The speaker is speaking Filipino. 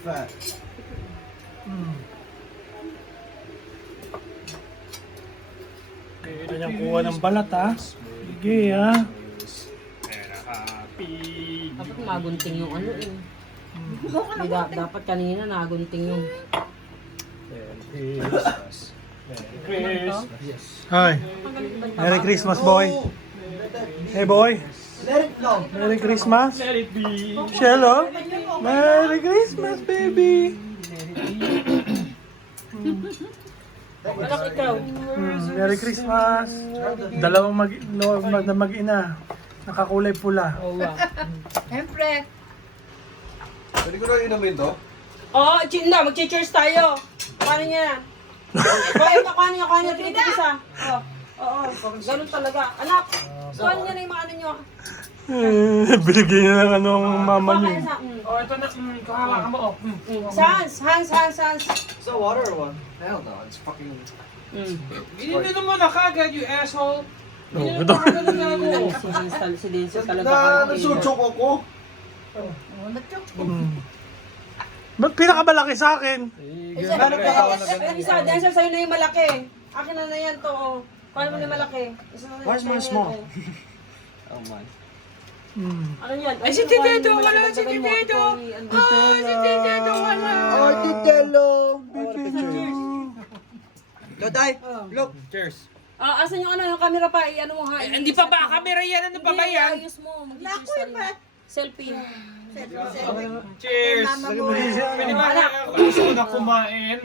fat. Kanyang kuha ng balat ha. Sige ha. Dapat nagunting yung ano eh. Dapat kanina nagunting yung... Hi. Merry Christmas boy. Hey boy. Let it go. Merry Christmas. Shello. Merry Christmas baby. Anak ikaw. Merry Christmas. Dalawang mag-ina. Nakakulay pula. Siyempre. Pwede ko lang inumin to? Oo, na, mag-cheers tayo. Paano niya? Kuha niya, tinitisa. Oo, ganun talaga. Anak, kuha niya na yung mga ano niyo. Binigyan niya ng anong mama niyo. Oh, ito na, kahawa ka mo. Hans. Is that water or what? Hell no, it's fucking... Ininom mo na kagad, you asshole! Oh, ito. Si Denzel talaga. Nasutsok ako. Ba't pinakamalaki sa akin? Isa, Denzel, sa'yo na yung malaki. Akin na yan to. Paano mo na yung malaki? Where's my small? Oh my. Ano yan? Ay, si Titedo! Wala si Titedo! Oh, si Titedo! Wala! Oh, Titelo! Loday, look. Cheers. Asan yung ano, yung camera pa? Ano mo ha? Hindi pa ba? Camera yan! Ano pa ba yan? Ayos mo. Selfie. Cheers! Pwede ba? Gusto ko na kumain.